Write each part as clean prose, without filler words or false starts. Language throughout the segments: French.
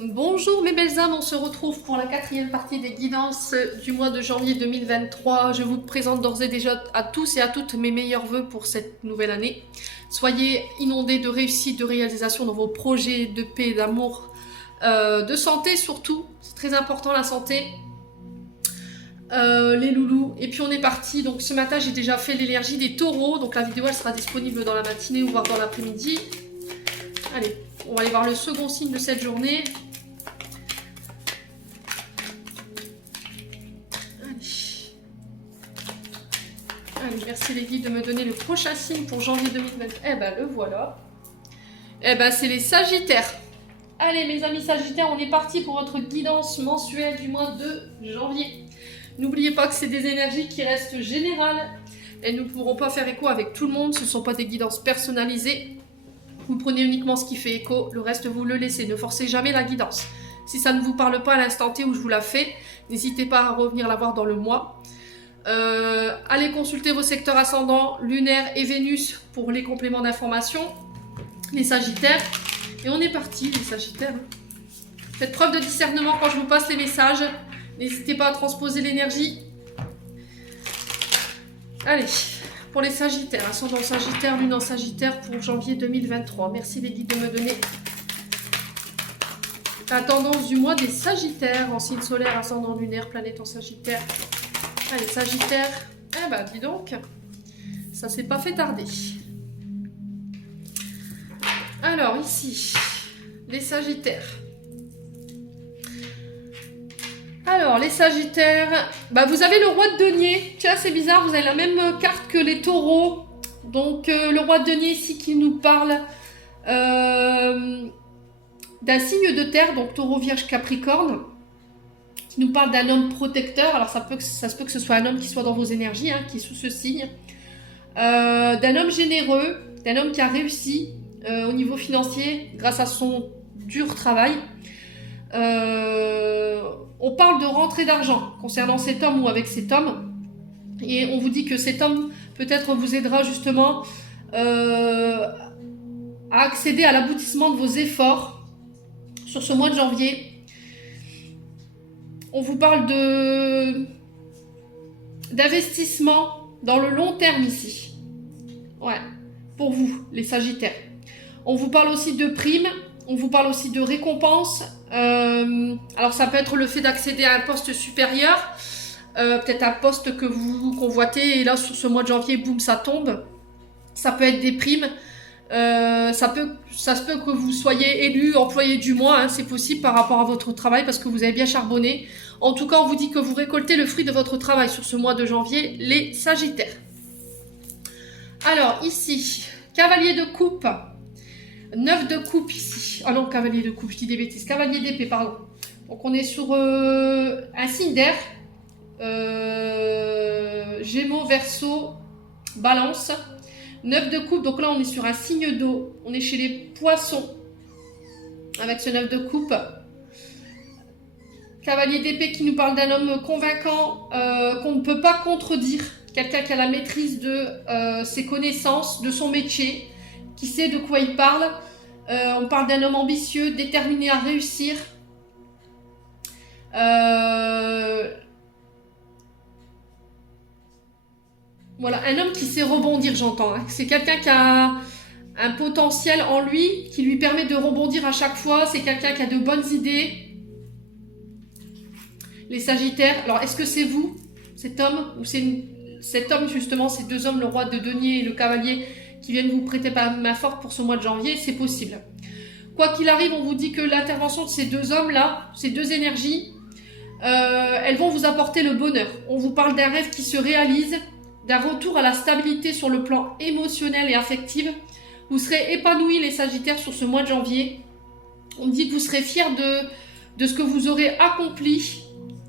Bonjour mes belles âmes, on se retrouve pour la quatrième partie des guidances du mois de janvier 2023. Je vous présente d'ores et déjà à tous et à toutes mes meilleurs vœux pour cette nouvelle année. Soyez inondés de réussite, de réalisation dans vos projets, de paix, d'amour, de santé surtout. C'est très important la santé. Les loulous. Et puis on est parti. Donc ce matin j'ai déjà fait l'énergie des taureaux. Donc la vidéo elle sera disponible dans la matinée ou voire dans l'après-midi. Allez, on va aller voir le second signe de cette journée. Allez, merci les guides de me donner le prochain signe pour janvier 2020. Eh ben le voilà. Eh ben c'est les Sagittaires. Allez mes amis Sagittaires, on est parti pour votre guidance mensuelle du mois de janvier. N'oubliez pas que c'est des énergies qui restent générales. Elles ne pourront pas faire écho avec tout le monde. Ce ne sont pas des guidances personnalisées. Vous prenez uniquement ce qui fait écho. Le reste, vous le laissez. Ne forcez jamais la guidance. Si ça ne vous parle pas à l'instant T où je vous la fais, n'hésitez pas à revenir la voir dans le mois. Allez consulter vos secteurs ascendants, lunaire et Vénus pour les compléments d'information. Les Sagittaires. Et on est parti, les Sagittaires. Faites preuve de discernement quand je vous passe les messages. N'hésitez pas à transposer l'énergie. Allez, pour les Sagittaires, ascendant Sagittaire, lune en Sagittaire pour janvier 2023. Merci les guides de me donner la tendance du mois des Sagittaires en signe solaire, ascendant lunaire, planète en Sagittaire. Allez, Sagittaire. Eh ben, dis donc, ça s'est pas fait tarder. Alors, ici, les Sagittaires. Alors, les Sagittaires, bah, vous avez le roi de denier. Tiens, c'est bizarre, vous avez la même carte que les taureaux. Donc, le roi de denier ici qui nous parle d'un signe de terre, donc taureau, vierge, capricorne, qui nous parle d'un homme protecteur. Alors, ça se peut que ce soit un homme qui soit dans vos énergies, hein, qui est sous ce signe. D'un homme généreux, d'un homme qui a réussi au niveau financier grâce à son dur travail. On parle de rentrée d'argent concernant cet homme ou avec cet homme. Et on vous dit que cet homme peut-être vous aidera justement à accéder à l'aboutissement de vos efforts sur ce mois de janvier. On vous parle d'investissement dans le long terme ici. Ouais, pour vous, les Sagittaires. On vous parle aussi de primes, on vous parle aussi de récompenses. Alors ça peut être le fait d'accéder à un poste supérieur, peut-être un poste que vous convoitez, et là sur ce mois de janvier, boum, ça tombe. Ça peut être des primes. Ça se peut que vous soyez élu employé du mois, hein, c'est possible par rapport à votre travail parce que vous avez bien charbonné. En tout cas, on vous dit que vous récoltez le fruit de votre travail sur ce mois de janvier, les Sagittaires. Alors ici, cavalier de coupe, 9 de coupe ici. Ah non, cavalier de coupe, je dis des bêtises, cavalier d'épée, pardon. Donc on est sur un signe d'air, Gémeaux, Verseau, Balance. 9 de coupe, donc là on est sur un signe d'eau, on est chez les poissons avec ce 9 de coupe. Cavalier d'épée qui nous parle d'un homme convaincant qu'on ne peut pas contredire, quelqu'un qui a la maîtrise de ses connaissances, de son métier, qui sait de quoi il parle. On parle d'un homme ambitieux, déterminé à réussir. Voilà, un homme qui sait rebondir, j'entends. Hein. C'est quelqu'un qui a un potentiel en lui qui lui permet de rebondir à chaque fois. C'est quelqu'un qui a de bonnes idées. Les Sagittaires. Alors, est-ce que c'est vous, cet homme, ou c'est cet homme, justement, ces deux hommes, le roi de denier et le cavalier, qui viennent vous prêter main forte pour ce mois de janvier? C'est possible. Quoi qu'il arrive, on vous dit que l'intervention de ces deux hommes-là, ces deux énergies, elles vont vous apporter le bonheur. On vous parle d'un rêve qui se réalise, d'un retour à la stabilité sur le plan émotionnel et affectif. Vous serez épanouis les Sagittaires sur ce mois de janvier. On dit que vous serez fiers de ce que vous aurez accompli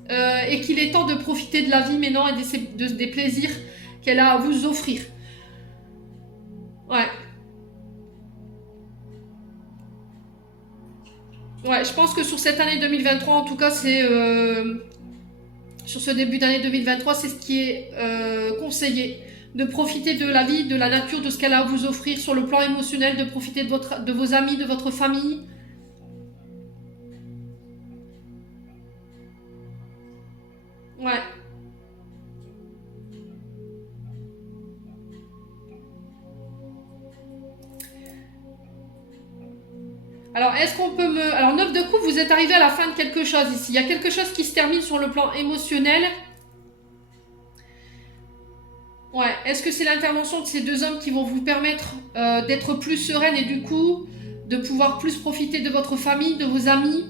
et qu'il est temps de profiter de la vie maintenant et des plaisirs qu'elle a à vous offrir. Ouais. Ouais, je pense que sur cette année 2023, en tout cas, c'est... sur ce début d'année 2023, c'est ce qui est conseillé. De profiter de la vie, de la nature, de ce qu'elle a à vous offrir sur le plan émotionnel, de profiter de vos amis, de votre famille. Ouais. Alors, est-ce qu'on peut me... Alors, 9 de coupe, vous êtes arrivé à la fin de quelque chose ici. Il y a quelque chose qui se termine sur le plan émotionnel. Ouais. Est-ce que c'est l'intervention de ces deux hommes qui vont vous permettre d'être plus sereine et du coup, de pouvoir plus profiter de votre famille, de vos amis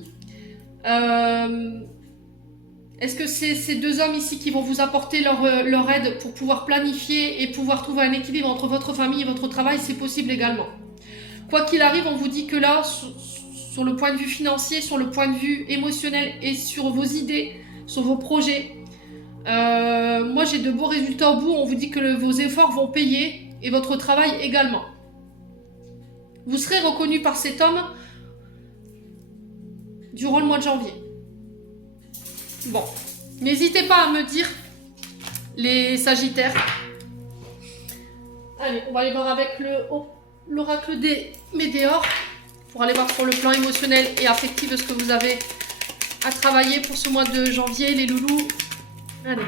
Est-ce que c'est ces deux hommes ici qui vont vous apporter leur aide pour pouvoir planifier et pouvoir trouver un équilibre entre votre famille et votre travail? C'est possible également. Quoi qu'il arrive, on vous dit que là, sur le point de vue financier, sur le point de vue émotionnel et sur vos idées, sur vos projets, moi j'ai de beaux résultats au bout. On vous dit que vos efforts vont payer et votre travail également. Vous serez reconnu par cet homme durant le mois de janvier. Bon, n'hésitez pas à me dire, les Sagittaires. Allez, on va aller voir avec l'oracle des Météores pour aller voir sur le plan émotionnel et affectif ce que vous avez à travailler pour ce mois de janvier, les loulous. Allez,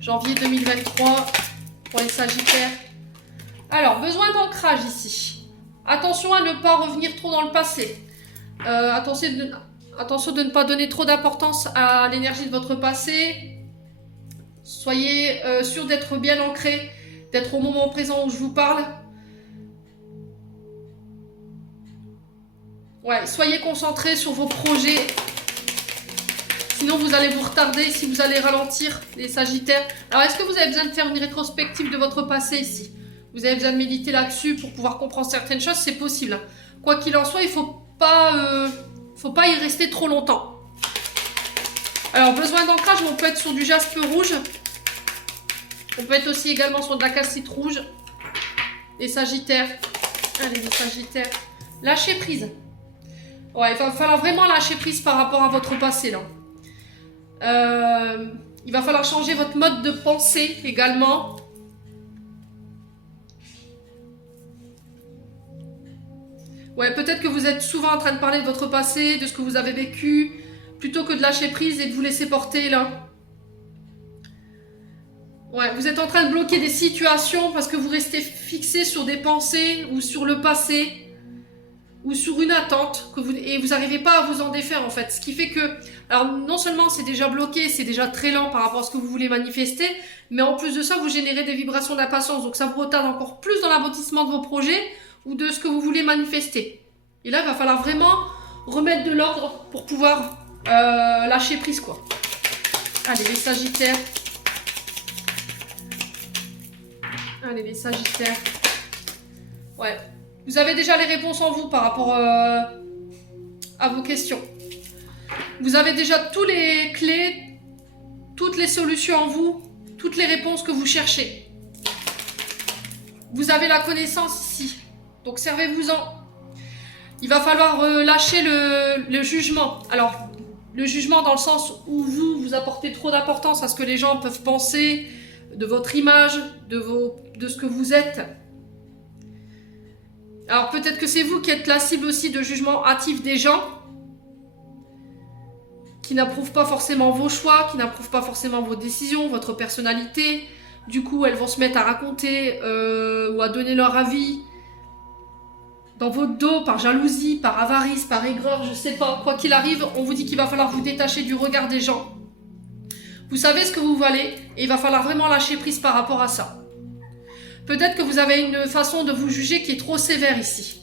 janvier 2023 pour les Sagittaires. Alors, besoin d'ancrage ici. Attention à ne pas revenir trop dans le passé. Attention de ne pas donner trop d'importance à l'énergie de votre passé. Soyez sûr d'être bien ancré, d'être au moment présent où je vous parle. Ouais, soyez concentrés sur vos projets. Sinon, vous allez vous retarder, si vous allez ralentir, les Sagittaires. Alors, est-ce que vous avez besoin de faire une rétrospective de votre passé ici? Vous avez besoin de méditer là-dessus pour pouvoir comprendre certaines choses? C'est possible. Quoi qu'il en soit, il ne faut pas y rester trop longtemps. Alors, besoin d'ancrage, on peut être sur du jaspe rouge. On peut être aussi également sur de la calcite rouge. Les Sagittaires. Allez, les Sagittaires. Lâchez prise. Ouais, il va falloir vraiment lâcher prise par rapport à votre passé, là. Il va falloir changer votre mode de pensée également. Ouais, peut-être que vous êtes souvent en train de parler de votre passé, de ce que vous avez vécu, plutôt que de lâcher prise et de vous laisser porter, là. Ouais, vous êtes en train de bloquer des situations parce que vous restez fixé sur des pensées ou sur le passé ou sur une attente et vous n'arrivez pas à vous en défaire en fait. Ce qui fait que, alors non seulement c'est déjà bloqué, c'est déjà très lent par rapport à ce que vous voulez manifester, mais en plus de ça, vous générez des vibrations d'impatience. Donc ça vous retarde encore plus dans l'aboutissement de vos projets ou de ce que vous voulez manifester. Et là, il va falloir vraiment remettre de l'ordre pour pouvoir lâcher prise, quoi. Allez, les Sagittaires. Allez, les Sagittaires. Ouais. Vous avez déjà les réponses en vous par rapport à vos questions. Vous avez déjà tous les clés, toutes les solutions en vous, toutes les réponses que vous cherchez. Vous avez la connaissance ici. Donc, servez-vous-en. Il va falloir lâcher le jugement. Alors, le jugement dans le sens où vous apportez trop d'importance à ce que les gens peuvent penser, de votre image, de ce que vous êtes. Alors peut-être que c'est vous qui êtes la cible aussi de jugement hâtif des gens qui n'approuvent pas forcément vos choix, qui n'approuvent pas forcément vos décisions, votre personnalité. Du coup, elles vont se mettre à raconter ou à donner leur avis dans votre dos par jalousie, par avarice, par aigreur, je sais pas. Quoi qu'il arrive, on vous dit qu'il va falloir vous détacher du regard des gens. Vous savez ce que vous valez et il va falloir vraiment lâcher prise par rapport à ça. Peut-être que vous avez une façon de vous juger qui est trop sévère ici.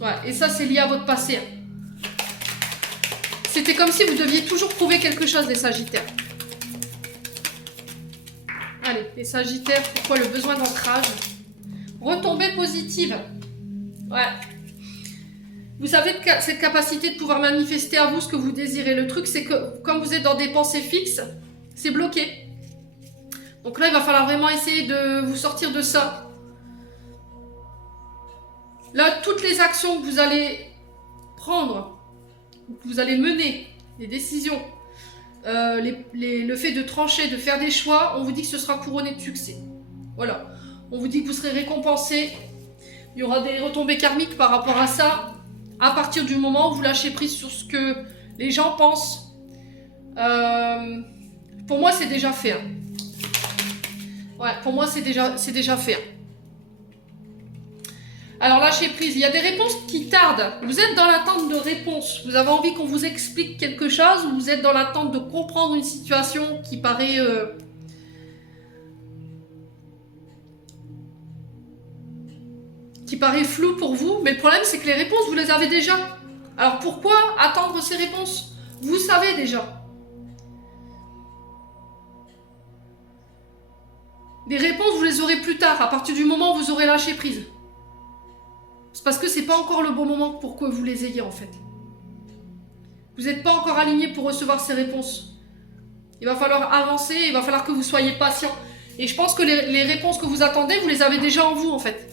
Ouais, et ça, c'est lié à votre passé. C'était comme si vous deviez toujours prouver quelque chose, les Sagittaires. Allez, les Sagittaires, pourquoi le besoin d'ancrage? Retombée positive. Ouais. Vous avez cette capacité de pouvoir manifester à vous ce que vous désirez. Le truc, c'est que comme vous êtes dans des pensées fixes, c'est bloqué. Donc là, il va falloir vraiment essayer de vous sortir de ça. Là, toutes les actions que vous allez prendre, que vous allez mener, les décisions, le fait de trancher, de faire des choix, on vous dit que ce sera couronné de succès. Voilà. On vous dit que vous serez récompensé. Il y aura des retombées karmiques par rapport à ça. À partir du moment où vous lâchez prise sur ce que les gens pensent, Pour moi, c'est déjà fait. Hein. Ouais, pour moi, c'est déjà fait. Hein. Alors, lâchez prise. Il y a des réponses qui tardent. Vous êtes dans l'attente de réponses. Vous avez envie qu'on vous explique quelque chose ou vous êtes dans l'attente de comprendre une situation qui paraît... floue pour vous. Mais le problème, c'est que les réponses, vous les avez déjà. Alors, pourquoi attendre ces réponses? Vous savez déjà. Les réponses, vous les aurez plus tard, à partir du moment où vous aurez lâché prise. C'est parce que c'est pas encore le bon moment pour que vous les ayez, en fait. Vous n'êtes pas encore aligné pour recevoir ces réponses. Il va falloir avancer, il va falloir que vous soyez patient. Et je pense que les réponses que vous attendez, vous les avez déjà en vous, en fait.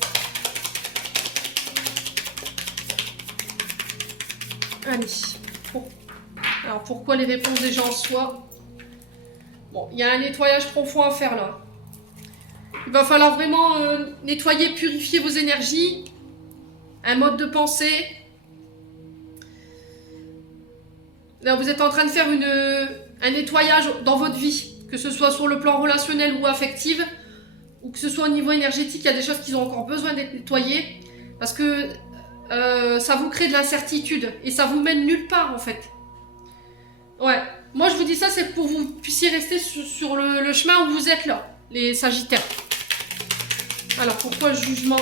Allez. Alors, pourquoi les réponses déjà en soi? Bon, il y a un nettoyage profond à faire, là. Il va falloir vraiment nettoyer, purifier vos énergies. Un mode de pensée. Là, vous êtes en train de faire un nettoyage dans votre vie. Que ce soit sur le plan relationnel ou affectif. Ou que ce soit au niveau énergétique, il y a des choses qui ont encore besoin d'être nettoyées. Parce que ça vous crée de l'incertitude. Et ça vous mène nulle part, en fait. Ouais. Moi, je vous dis ça, c'est pour que vous puissiez rester sur le chemin où vous êtes là. Les Sagittaires. Alors, pourquoi le jugement?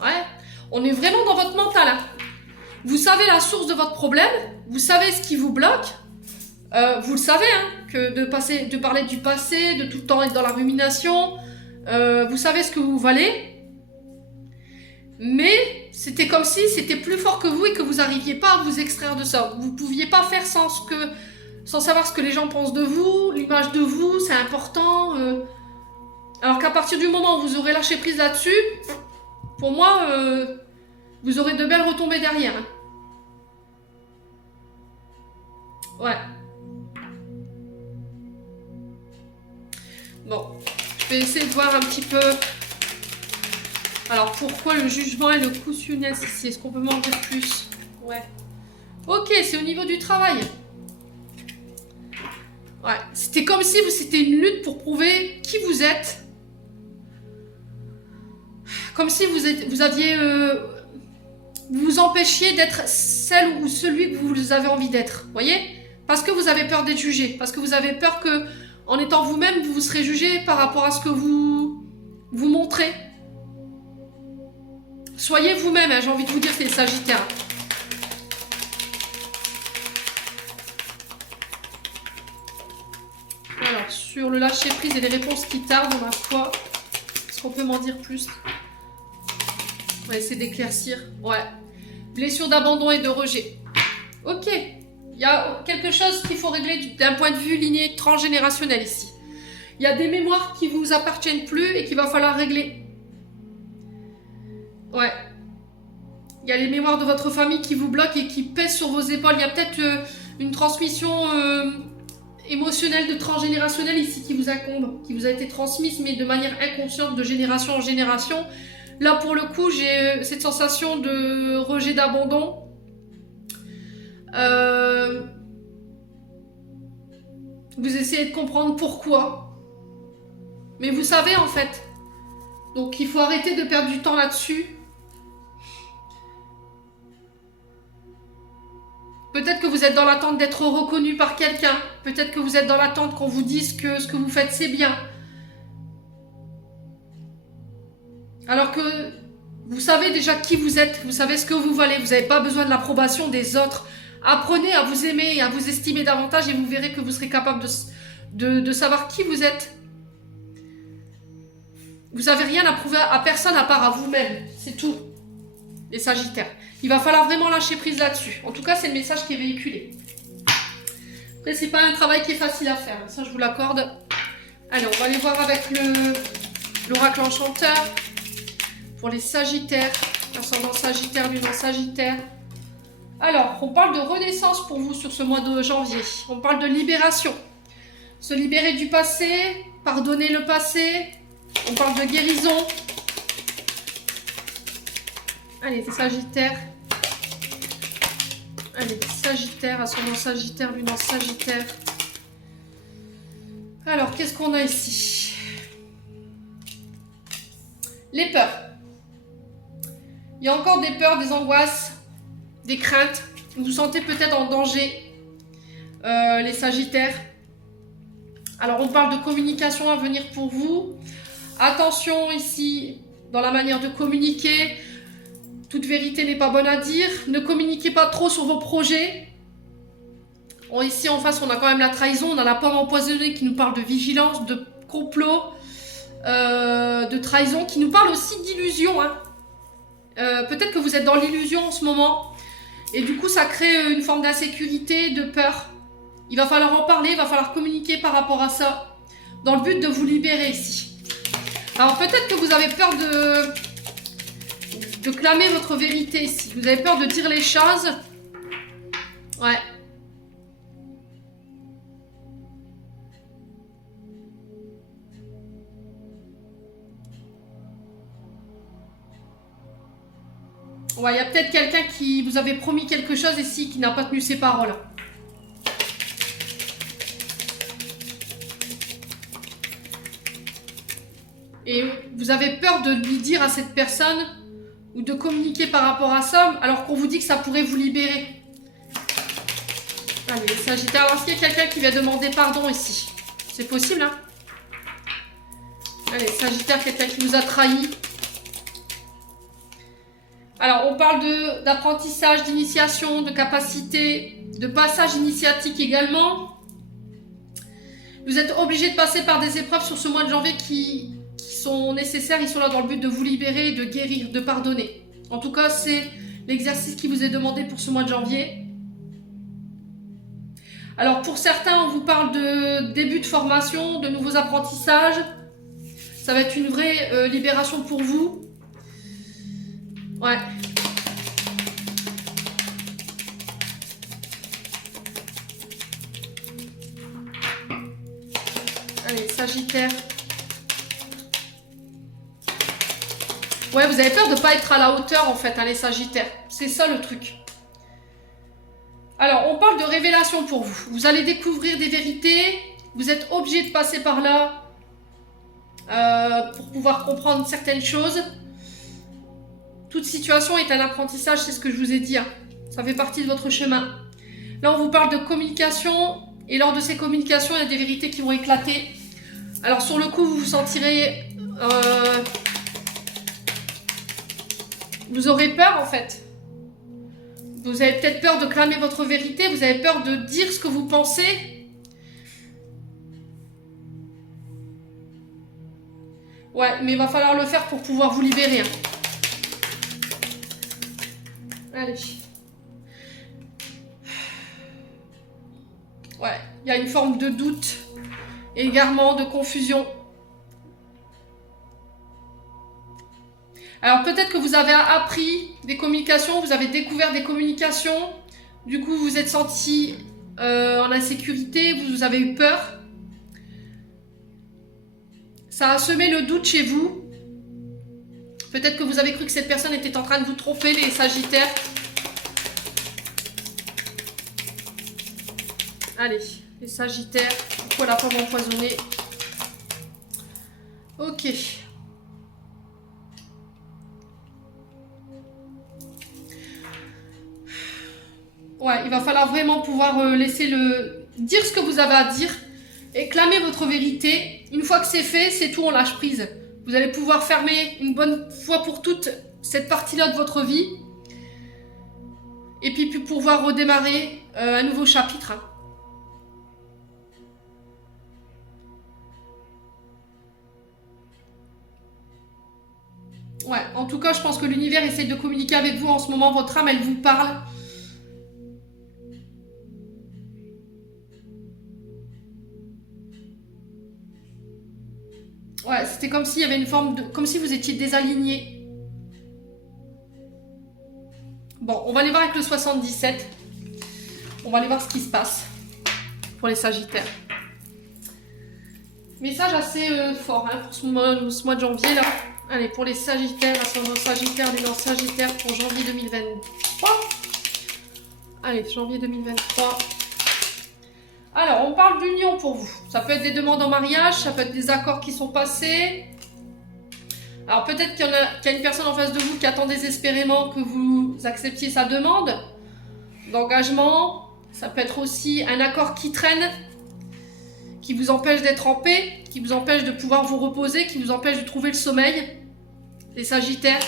Ouais, on est vraiment dans votre mental. Hein. Vous savez la source de votre problème, vous savez ce qui vous bloque. Vous le savez, hein, que de parler du passé, de tout le temps être dans la rumination. Vous savez ce que vous valez. Mais c'était comme si c'était plus fort que vous et que vous n'arriviez pas à vous extraire de ça. Vous ne pouviez pas faire sans savoir ce que les gens pensent de vous, l'image de vous, c'est important. Alors qu'à partir du moment où vous aurez lâché prise là-dessus, pour moi, vous aurez de belles retombées derrière. Hein. Ouais. Bon, je vais essayer de voir un petit peu... Alors, pourquoi le jugement et le cautionnaire ici? Est-ce qu'on peut m'en dire plus? Ouais. Ok, c'est au niveau du travail. Ouais, c'était comme si c'était une lutte pour prouver qui vous êtes. Comme si vous aviez... vous vous empêchiez d'être celle ou celui que vous avez envie d'être. Vous voyez? Parce que vous avez peur d'être jugé. Parce que vous avez peur que, en étant vous-même, vous serez jugé par rapport à ce que vous montrez. Soyez vous-même, hein, j'ai envie de vous dire, c'est les Sagittaires. Alors, sur le lâcher-prise et les réponses qui tardent, on a quoi? Est-ce qu'on peut m'en dire plus? On va essayer d'éclaircir. Ouais. Blessure d'abandon et de rejet. Ok. Il y a quelque chose qu'il faut régler d'un point de vue lignée transgénérationnel ici. Il y a des mémoires qui ne vous appartiennent plus et qu'il va falloir régler. Ouais. Il y a les mémoires de votre famille qui vous bloquent et qui pèsent sur vos épaules. Il y a peut-être une transmission émotionnelle de transgénérationnel ici qui vous incombe, qui vous a été transmise, mais de manière inconsciente, de génération en génération. Là, pour le coup, j'ai cette sensation de rejet, d'abandon. Vous essayez de comprendre pourquoi. Mais vous savez, en fait. Donc, il faut arrêter de perdre du temps là-dessus. Peut-être que vous êtes dans l'attente d'être reconnu par quelqu'un. Peut-être que vous êtes dans l'attente qu'on vous dise que ce que vous faites, c'est bien. Alors que vous savez déjà qui vous êtes. Vous savez ce que vous valez. Vous n'avez pas besoin de l'approbation des autres. Apprenez à vous aimer et à vous estimer davantage et vous verrez que vous serez capable de savoir qui vous êtes. Vous n'avez rien à prouver à personne à part à vous-même. C'est tout. Les Sagittaires. Il va falloir vraiment lâcher prise là-dessus. En tout cas, c'est le message qui est véhiculé. Après, c'est pas un travail qui est facile à faire. Ça, je vous l'accorde. Allez, on va aller voir avec l'oracle enchanteur. Pour les Sagittaires. Ascendant Sagittaire, lune en Sagittaire. Alors, on parle de renaissance pour vous sur ce mois de janvier. On parle de libération. Se libérer du passé. Pardonner le passé. On parle de guérison. Allez, c'est Sagittaire. Allez, Sagittaire, ascendant Sagittaire, lune en Sagittaire. Alors, qu'est-ce qu'on a ici? Les peurs. Il y a encore des peurs, des angoisses, des craintes. Vous vous sentez peut-être en danger, les Sagittaires. Alors, on parle de communication à venir pour vous. Attention ici, dans la manière de communiquer. Toute vérité n'est pas bonne à dire. Ne communiquez pas trop sur vos projets. Ici, en face, on a quand même la trahison. On a la pomme empoisonnée qui nous parle de vigilance, de complot, de trahison, qui nous parle aussi d'illusion. Hein. Peut-être que vous êtes dans l'illusion en ce moment. Et du coup, ça crée une forme d'insécurité, de peur. Il va falloir en parler, il va falloir communiquer par rapport à ça, dans le but de vous libérer ici. Alors peut-être que vous avez peur de clamer votre vérité ici. Vous avez peur de dire les choses. Ouais. Ouais, il y a peut-être quelqu'un qui vous avait promis quelque chose ici, qui n'a pas tenu ses paroles. Et vous avez peur de lui dire à cette personne ou de communiquer par rapport à ça, alors qu'on vous dit que ça pourrait vous libérer. Allez, Sagittaire, est-ce qu'il y a quelqu'un qui va demander pardon ici? C'est possible, hein? Allez, Sagittaire, quelqu'un qui vous a trahi. Alors, on parle d'apprentissage, d'initiation, de capacité, de passage initiatique également. Vous êtes obligé de passer par des épreuves sur ce mois de janvier qui sont nécessaires. Ils sont là dans le but de vous libérer, de guérir, de pardonner. En tout cas, c'est l'exercice qui vous est demandé pour ce mois de janvier. Alors, pour certains, on vous parle de début de formation, de nouveaux apprentissages. Ça va être une vraie libération pour vous. Ouais. Allez, Sagittaire. Ouais, vous avez peur de ne pas être à la hauteur, en fait, hein, les Sagittaires. C'est ça, le truc. Alors, on parle de révélation pour vous. Vous allez découvrir des vérités. Vous êtes obligé de passer par là pour pouvoir comprendre certaines choses. Toute situation est un apprentissage, c'est ce que je vous ai dit. Hein. Ça fait partie de votre chemin. Là, on vous parle de communication. Et lors de ces communications, il y a des vérités qui vont éclater. Alors, sur le coup, vous vous sentirez... vous aurez peur, en fait. Vous avez peut-être peur de clamer votre vérité. Vous avez peur de dire ce que vous pensez. Ouais, mais il va falloir le faire pour pouvoir vous libérer. Hein. Allez. Ouais, il y a une forme de doute, égarement, de confusion. Alors peut-être que vous avez appris des communications, vous avez découvert des communications, du coup vous êtes senti en insécurité, vous avez eu peur. Ça a semé le doute chez vous. Peut-être que vous avez cru que cette personne était en train de vous tromper, les Sagittaires. Allez, les Sagittaires, pourquoi la pomme empoisonnée? Ok. Ouais, il va falloir vraiment pouvoir laisser dire ce que vous avez à dire et clamer votre vérité. Une fois que c'est fait, c'est tout, on lâche prise. Vous allez pouvoir fermer une bonne fois pour toutes cette partie-là de votre vie. Et puis pouvoir redémarrer un nouveau chapitre. Hein. Ouais, en tout cas, je pense que l'univers essaie de communiquer avec vous en ce moment. Votre âme, elle vous parle. Ouais, c'était comme s'il y avait une forme de... comme si vous étiez désaligné. Bon, on va aller voir avec le 77. On va aller voir ce qui se passe pour les Sagittaires. Message assez fort hein, pour ce mois de janvier là. Allez, pour les Sagittaires, ascendant Sagittaire, lune en Sagittaire pour janvier 2023. Allez, janvier 2023. Alors, on parle d'union pour vous. Ça peut être des demandes en mariage, ça peut être des accords qui sont passés. Alors, peut-être qu'il y a une personne en face de vous qui attend désespérément que vous acceptiez sa demande d'engagement. Ça peut être aussi un accord qui traîne, qui vous empêche d'être en paix, qui vous empêche de pouvoir vous reposer, qui vous empêche de trouver le sommeil. Les Sagittaires.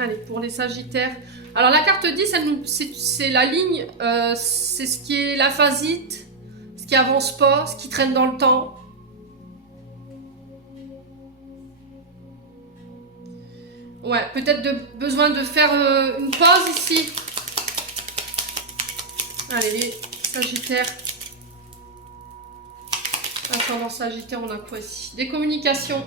Allez, pour les Sagittaires. Alors, la carte 10, c'est la ligne, c'est ce qui est la phasite, ce qui avance pas, ce qui traîne dans le temps. Ouais, peut-être besoin de faire une pause ici. Allez, les Sagittaires. Ascendant Sagittaire, on a quoi ici? Des communications.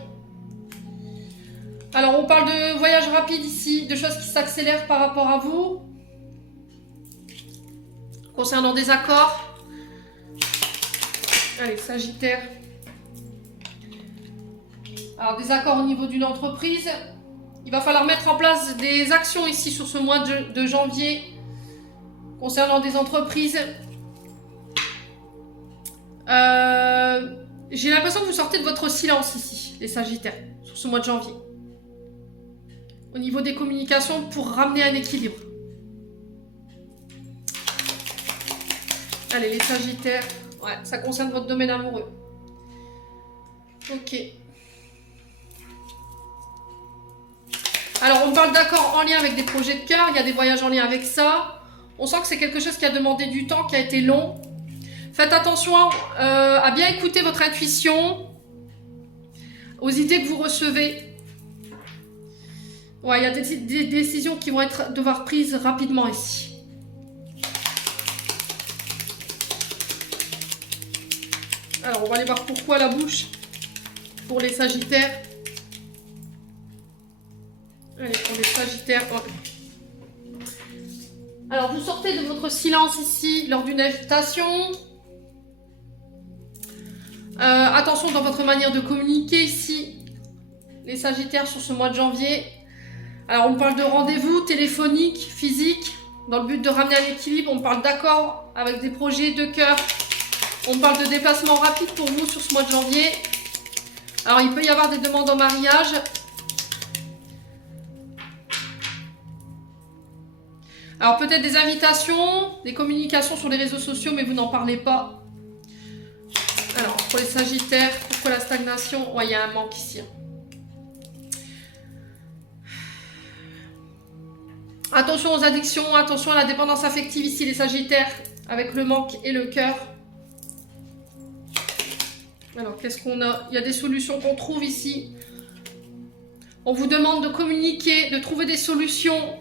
Alors, on parle de voyage rapide ici, de choses qui s'accélèrent par rapport à vous. Concernant des accords. Allez, Sagittaire. Alors, des accords au niveau d'une entreprise. Il va falloir mettre en place des actions ici sur ce mois de janvier concernant des entreprises. J'ai l'impression que vous sortez de votre silence ici, les Sagittaires, sur ce mois de janvier. Au niveau des communications pour ramener un équilibre. Allez, les Sagittaires. Ouais, ça concerne votre domaine amoureux. Ok. Alors, on parle d'accords en lien avec des projets de cœur. Il y a des voyages en lien avec ça. On sent que c'est quelque chose qui a demandé du temps, qui a été long. Faites attention à bien écouter votre intuition, aux idées que vous recevez. Ouais, il y a des décisions qui vont devoir prises rapidement ici. Alors, on va aller voir pourquoi la bouche pour les Sagittaires. Allez, pour les Sagittaires. Ouais. Alors, vous sortez de votre silence ici lors d'une invitation. Attention dans votre manière de communiquer ici, les Sagittaires, sur ce mois de janvier. Alors, on parle de rendez-vous téléphoniques, physiques, dans le but de ramener un équilibre. On parle d'accords avec des projets de cœur. On parle de déplacements rapides pour vous sur ce mois de janvier. Alors, il peut y avoir des demandes en mariage. Alors, peut-être des invitations, des communications sur les réseaux sociaux, mais vous n'en parlez pas. Alors, pour les Sagittaires, pourquoi la stagnation? Ouais, il y a un manque ici. Attention aux addictions, attention à la dépendance affective ici, les Sagittaires, avec le manque et le cœur. Alors, qu'est-ce qu'on a? Il y a des solutions qu'on trouve ici. On vous demande de communiquer, de trouver des solutions.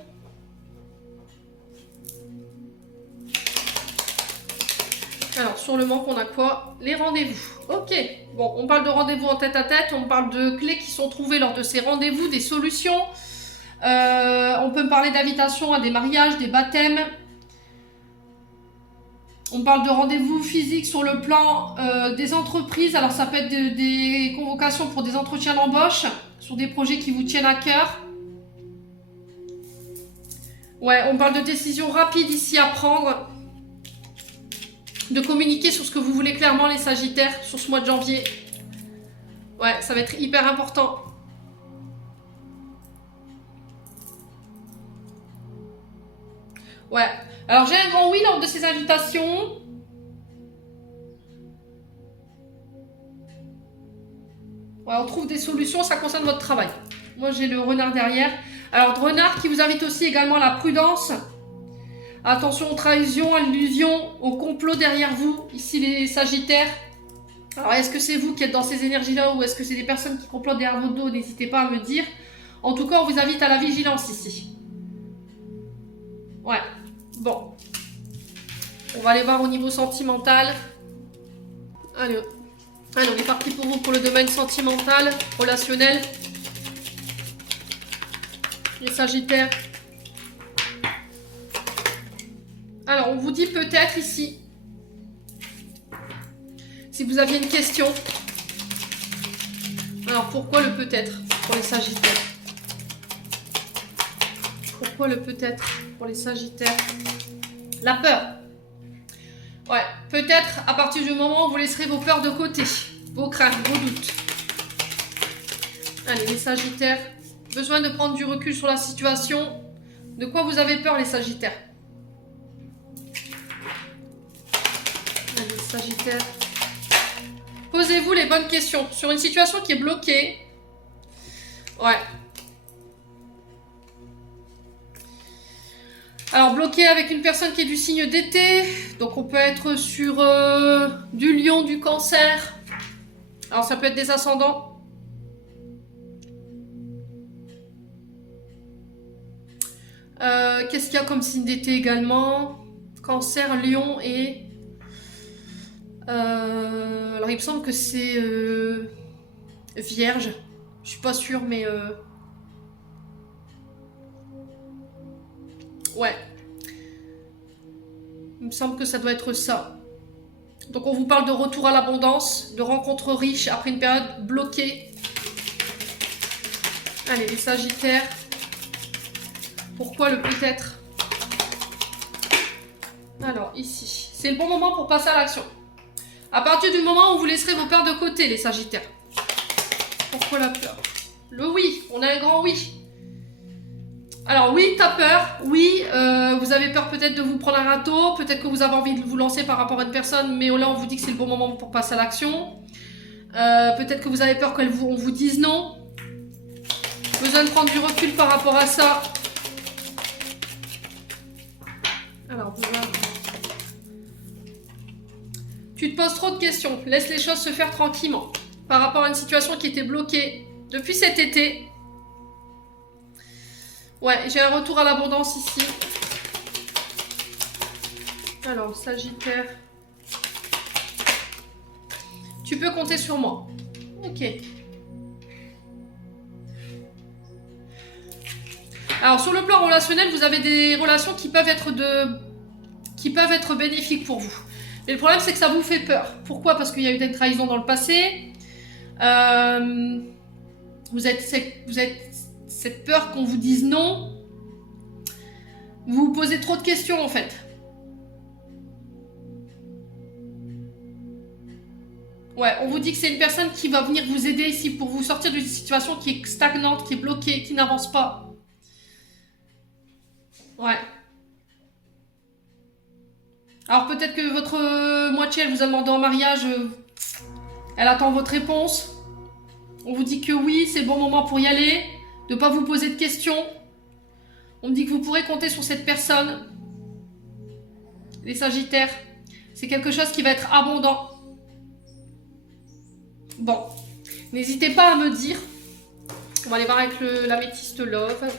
Alors, sur le manque, on a quoi? Les rendez-vous. Ok. Bon, on parle de rendez-vous en tête-à-tête. On parle de clés qui sont trouvées lors de ces rendez-vous, des solutions. On peut me parler d'invitations à des mariages, des baptêmes. On parle de rendez-vous physiques sur le plan des entreprises. Alors, ça peut être des convocations pour des entretiens d'embauche sur des projets qui vous tiennent à cœur. Ouais, on parle de décisions rapides ici à prendre. De communiquer sur ce que vous voulez clairement, les Sagittaires, sur ce mois de janvier. Ouais, ça va être hyper important. Ouais. Alors, j'ai un grand oui lors de ces invitations. Ouais, on trouve des solutions, ça concerne votre travail. Moi, j'ai le renard derrière. Alors, renard qui vous invite aussi également à la prudence. Attention aux trahisons, à l'illusion, au complot derrière vous, ici les Sagittaires. Alors, est-ce que c'est vous qui êtes dans ces énergies-là ou est-ce que c'est des personnes qui complotent derrière votre dos? N'hésitez pas à me dire. En tout cas, on vous invite à la vigilance ici. Ouais, bon. On va aller voir au niveau sentimental. Allez, on est parti pour vous pour le domaine sentimental, relationnel. Les Sagittaires. Alors, on vous dit peut-être ici, si vous aviez une question. Alors, pourquoi le peut-être pour les Sagittaires? Pourquoi le peut-être pour les Sagittaires? La peur. Ouais, peut-être à partir du moment où vous laisserez vos peurs de côté, vos craintes, vos doutes. Allez, les Sagittaires, besoin de prendre du recul sur la situation. De quoi vous avez peur, les Sagittaires? Allez, les Sagittaires. Posez-vous les bonnes questions sur une situation qui est bloquée. Ouais. Alors, bloqué avec une personne qui est du signe d'été. Donc, on peut être sur du lion, du cancer. Alors, ça peut être des ascendants. Qu'est-ce qu'il y a comme signe d'été également? Cancer, lion et... alors, il me semble que c'est vierge. Je suis pas sûre, mais... ouais. Il me semble que ça doit être ça. Donc on vous parle de retour à l'abondance, de rencontres riches après une période bloquée. Allez, les Sagittaires. Pourquoi le peut-être? Alors, ici. C'est le bon moment pour passer à l'action. À partir du moment où vous laisserez vos peurs de côté, les Sagittaires. Pourquoi la peur? Le oui. On a un grand oui. Alors oui, t'as peur, oui, vous avez peur peut-être de vous prendre un râteau, peut-être que vous avez envie de vous lancer par rapport à une personne, mais là on vous dit que c'est le bon moment pour passer à l'action. Peut-être que vous avez peur qu'on vous dise non. Besoin de prendre du recul par rapport à ça. Alors, tu te poses trop de questions, laisse les choses se faire tranquillement. Par rapport à une situation qui était bloquée depuis cet été. Ouais, j'ai un retour à l'abondance ici. Alors, Sagittaire. Tu peux compter sur moi. Ok. Alors, sur le plan relationnel, vous avez des relations qui peuvent être bénéfiques pour vous. Mais le problème, c'est que ça vous fait peur. Pourquoi? Parce qu'il y a eu des trahisons dans le passé. Vous êtes cette peur qu'on vous dise non. Vous vous posez trop de questions en fait. Ouais, on vous dit que c'est une personne qui va venir vous aider ici pour vous sortir d'une situation qui est stagnante, qui est bloquée, qui n'avance pas. Ouais. Alors peut-être que votre moitié, elle vous a demandé en mariage, elle attend votre réponse. On vous dit que oui, c'est le bon moment pour y aller, de ne pas vous poser de questions. On me dit que vous pourrez compter sur cette personne. Les Sagittaires, c'est quelque chose qui va être abondant. Bon, n'hésitez pas à me dire. On va aller voir avec l'améthyste Love.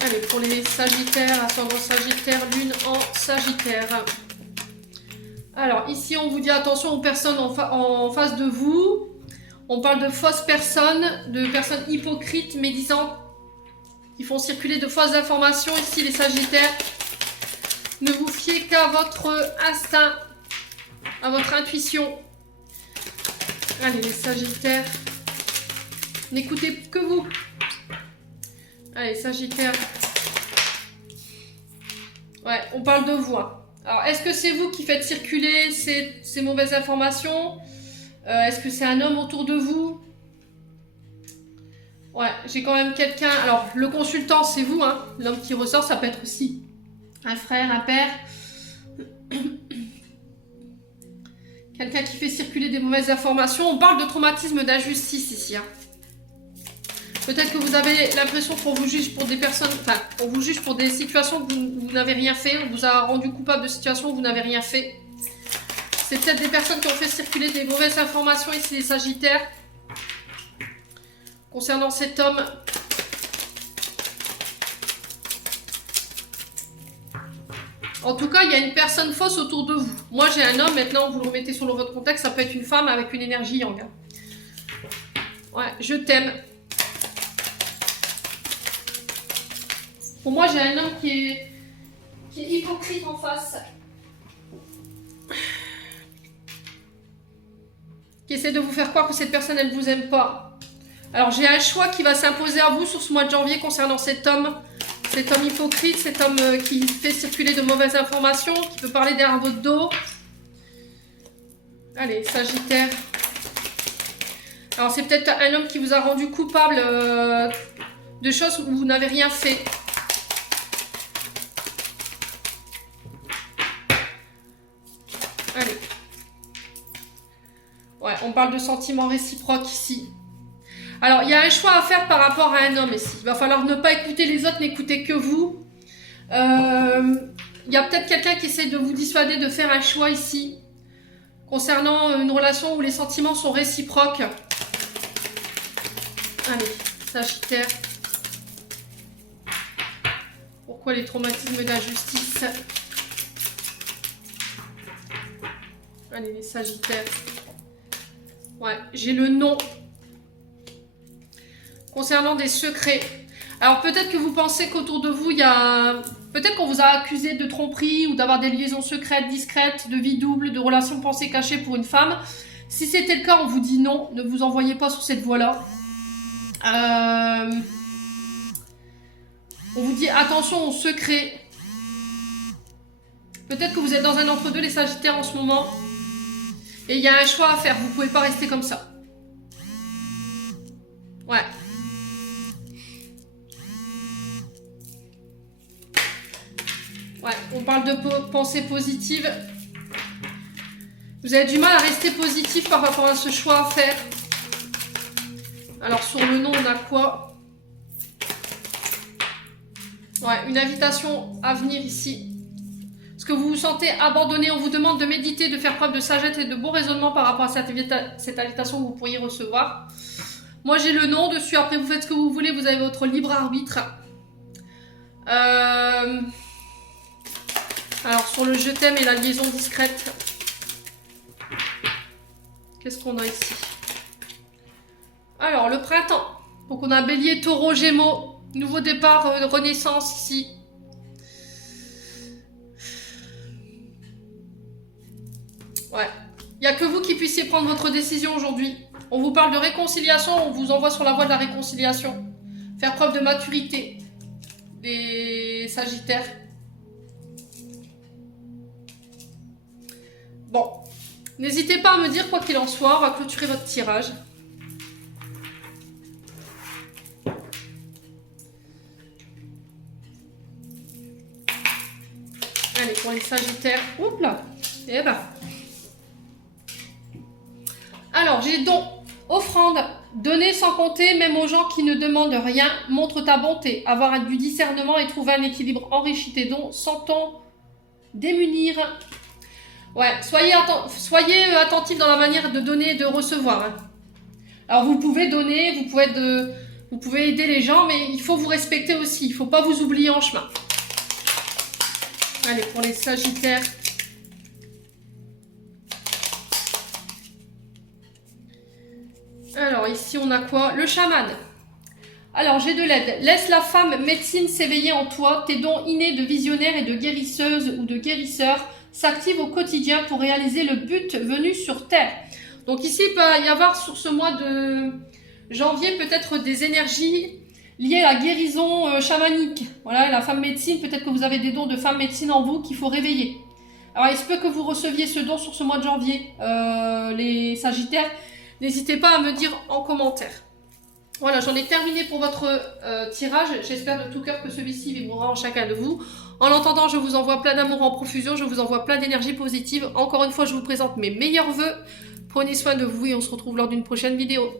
Allez, pour les Sagittaires, ascendant Sagittaire, lune en Sagittaire. Alors, ici, on vous dit attention aux personnes en face de vous. On parle de fausses personnes, de personnes hypocrites, médisantes, qui font circuler de fausses informations. Ici, les Sagittaires, ne vous fiez qu'à votre instinct, à votre intuition. Allez, les Sagittaires, n'écoutez que vous. Allez, Sagittaire. Ouais, on parle de voix. Alors, est-ce que c'est vous qui faites circuler ces mauvaises informations? Est-ce que c'est un homme autour de vous? Ouais, j'ai quand même quelqu'un... Alors, le consultant, c'est vous, hein. L'homme qui ressort, ça peut être aussi un frère, un père. Quelqu'un qui fait circuler des mauvaises informations. On parle de traumatisme d'injustice ici, hein. Peut-être que vous avez l'impression qu'on vous juge pour des personnes... Enfin, on vous juge pour des situations que vous n'avez rien fait. On vous a rendu coupable de situations où vous n'avez rien fait. C'est peut-être des personnes qui ont fait circuler des mauvaises informations ici, les Sagittaires. Concernant cet homme. En tout cas, il y a une personne fausse autour de vous. Moi, j'ai un homme. Maintenant, vous le remettez sur votre contexte. Ça peut être une femme avec une énergie yang. Ouais, je t'aime. Pour moi, j'ai un homme qui est hypocrite en face. Qui essaie de vous faire croire que cette personne, elle ne vous aime pas. Alors, j'ai un choix qui va s'imposer à vous sur ce mois de janvier concernant cet homme hypocrite, cet homme qui fait circuler de mauvaises informations, qui peut parler derrière votre dos. Allez, Sagittaire. Alors, c'est peut-être un homme qui vous a rendu coupable de choses où vous n'avez rien fait. Allez. Ouais, on parle de sentiments réciproques ici. Alors, il y a un choix à faire par rapport à un homme ici. Il va falloir ne pas écouter les autres, n'écouter que vous. Il y a peut-être quelqu'un qui essaie de vous dissuader de faire un choix ici. Concernant une relation où les sentiments sont réciproques. Allez, Sagittaire. Pourquoi les traumatismes d'injustice? Allez, les Sagittaires. Ouais, j'ai le non. Concernant des secrets. Alors peut-être que vous pensez qu'autour de vous, il y a... Peut-être qu'on vous a accusé de tromperie ou d'avoir des liaisons secrètes, discrètes, de vie double, de relations pensées cachées pour une femme. Si c'était le cas, on vous dit non, ne vous envoyez pas sur cette voie-là. On vous dit attention aux secrets. Peut-être que vous êtes dans un entre-deux, les Sagittaires, en ce moment. Et il y a un choix à faire, vous ne pouvez pas rester comme ça. Ouais. Ouais, on parle de pensée positive. Vous avez du mal à rester positif par rapport à ce choix à faire. Alors sur le non, on a quoi? Ouais, une invitation à venir ici. Est-ce que vous vous sentez abandonné? On vous demande de méditer, de faire preuve de sagesse et de bon raisonnement par rapport à cette invitation que vous pourriez recevoir. Moi, j'ai le non dessus. Après, vous faites ce que vous voulez. Vous avez votre libre arbitre. Alors, sur le je t'aime et la liaison discrète. Qu'est-ce qu'on a ici? Alors, le printemps. Donc, on a Bélier, Taureau, Gémeaux. Nouveau départ, renaissance ici. Ouais. Il n'y a que vous qui puissiez prendre votre décision aujourd'hui. On vous parle de réconciliation, on vous envoie sur la voie de la réconciliation. Faire preuve de maturité. Les Sagittaires. Bon. N'hésitez pas à me dire quoi qu'il en soit. On va clôturer votre tirage. Allez, pour les Sagittaires. Oups là. Et ben. Alors, j'ai don, offrande, donner sans compter, même aux gens qui ne demandent rien, montre ta bonté, avoir du discernement et trouver un équilibre, enrichis tes dons, sans t'en démunir. Ouais, soyez attentifs dans la manière de donner et de recevoir. Hein. Alors, vous pouvez donner, vous pouvez aider les gens, mais il faut vous respecter aussi, il ne faut pas vous oublier en chemin. Allez, pour les Sagittaires. Alors, ici, on a quoi? Le chaman. Alors, j'ai de l'aide. Laisse la femme médecine s'éveiller en toi. Tes dons innés de visionnaire et de guérisseuse ou de guérisseur s'activent au quotidien pour réaliser le but venu sur Terre. Donc ici, il peut y avoir sur ce mois de janvier peut-être des énergies liées à la guérison chamanique. Voilà, la femme médecine, peut-être que vous avez des dons de femme médecine en vous qu'il faut réveiller. Alors, il se peut que vous receviez ce don sur ce mois de janvier, les Sagittaires. N'hésitez pas à me dire en commentaire. Voilà, j'en ai terminé pour votre tirage. J'espère de tout cœur que celui-ci vibrera en chacun de vous. En l'entendant, je vous envoie plein d'amour en profusion. Je vous envoie plein d'énergie positive. Encore une fois, je vous présente mes meilleurs vœux. Prenez soin de vous et on se retrouve lors d'une prochaine vidéo.